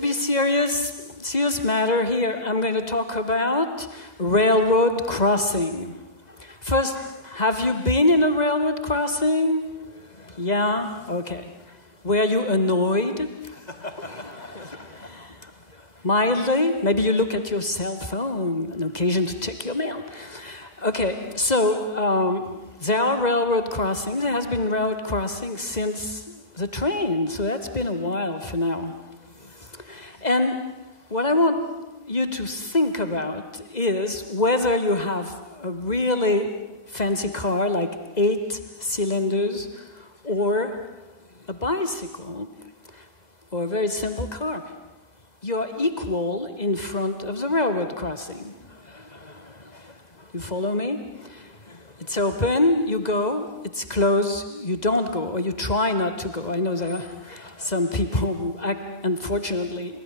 to be serious matter here, I'm going to talk about railroad crossing. First, have you been in a railroad crossing? Yeah? Okay. Were you annoyed? Mildly? Maybe you look at your cell phone, an occasion to check your mail. Okay, so there are railroad crossings. There has been railroad crossings since the train, so that's been a while for now. And what I want you to think about is whether you have a really fancy car, like 8 cylinders, or a bicycle, or a very simple car. You're equal in front of the railroad crossing. You follow me? It's open, you go, it's closed, you don't go, or you try not to go. I know there are some people who, unfortunately,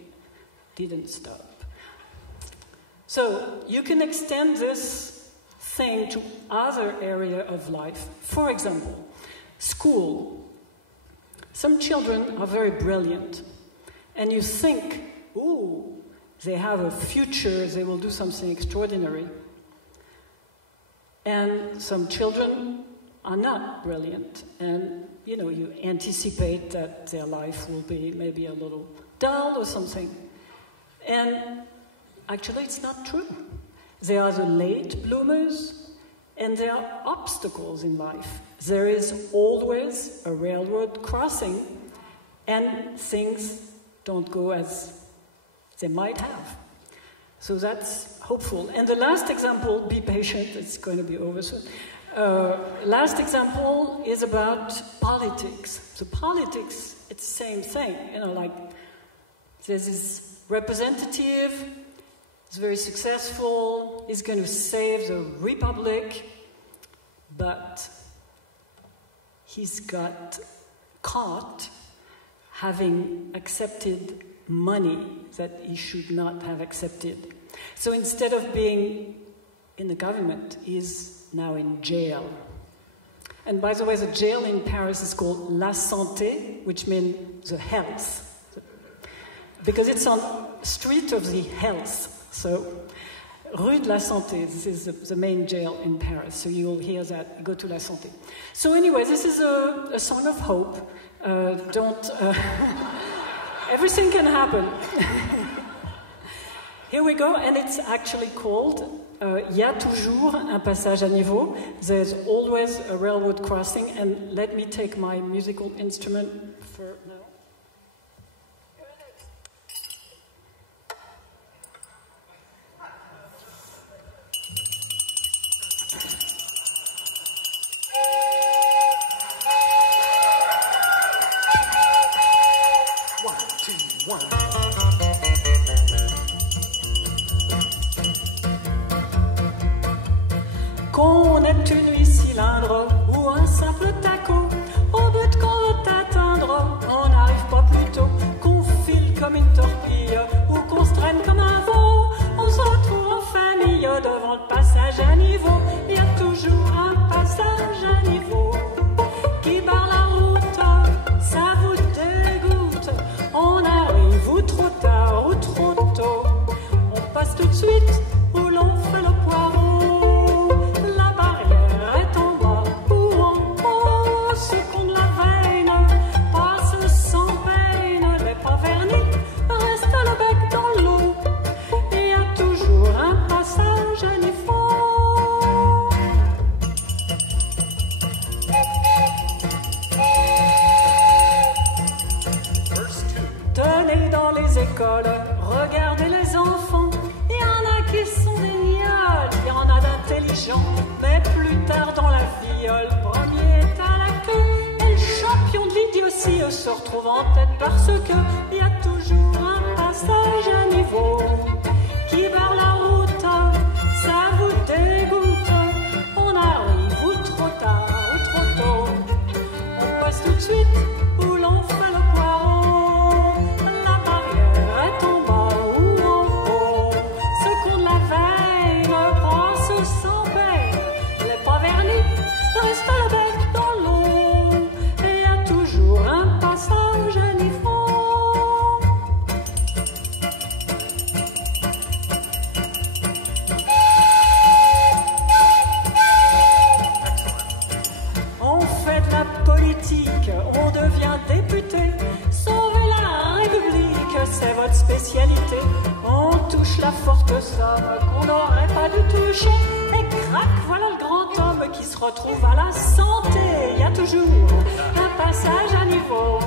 didn't stop. So you can extend this thing to other areas of life. For example, school. Some children are very brilliant, and you think, ooh, they have a future, they will do something extraordinary. And some children are not brilliant, and you anticipate that their life will be maybe a little dull or something. And actually it's not true. There are the late bloomers, and there are obstacles in life. There is always a railroad crossing, and things don't go as they might have. So that's hopeful. And the last example, be patient, it's going to be over soon. Last example is about politics. So politics, it's the same thing. Like there's this representative, he's very successful, he's going to save the republic, but he's got caught having accepted money that he should not have accepted. So instead of being in the government, he's now in jail. And by the way, the jail in Paris is called La Santé, which means the health. Because it's on Street of the Health. So, Rue de la Santé, this is the main jail in Paris. So you'll hear that, go to La Santé. So anyway, this is a song of hope. Everything can happen. Here we go, and it's actually called Y a toujours un passage à niveau. There's always a railroad crossing, and let me take my musical instrument for now. Qu'on ait une huit cylindres ou un simple taco, au but qu'on veut atteindre, on n'arrive pas plus tôt. Qu'on file comme une torpille ou qu'on se traîne comme un veau, on se retrouve en famille devant le passage à niveau. Il y a toujours un passage à niveau qui barre la route, ça vous dégoûte. On arrive ou trop tard ou trop tôt, on passe tout de suite où l'on fait le poireau. Regardez les enfants, il y en a qui sont géniaux, il y en a d'intelligents, mais plus tard dans la vie, le premier est à la queue, et le champion de l'idiotie se retrouve en tête parce que il y a toujours un passage à niveau qui barre la route, ça vous dégoûte, on arrive ou trop tard ou trop tôt, on passe tout de suite où l'on fait le poireau. Reste le bec dans l'eau, et il y a toujours un passage à niveau. forte somme qu'on n'aurait pas dû toucher. Et crac, voilà le grand homme qui se retrouve à la santé. Il y a toujours un passage à niveau.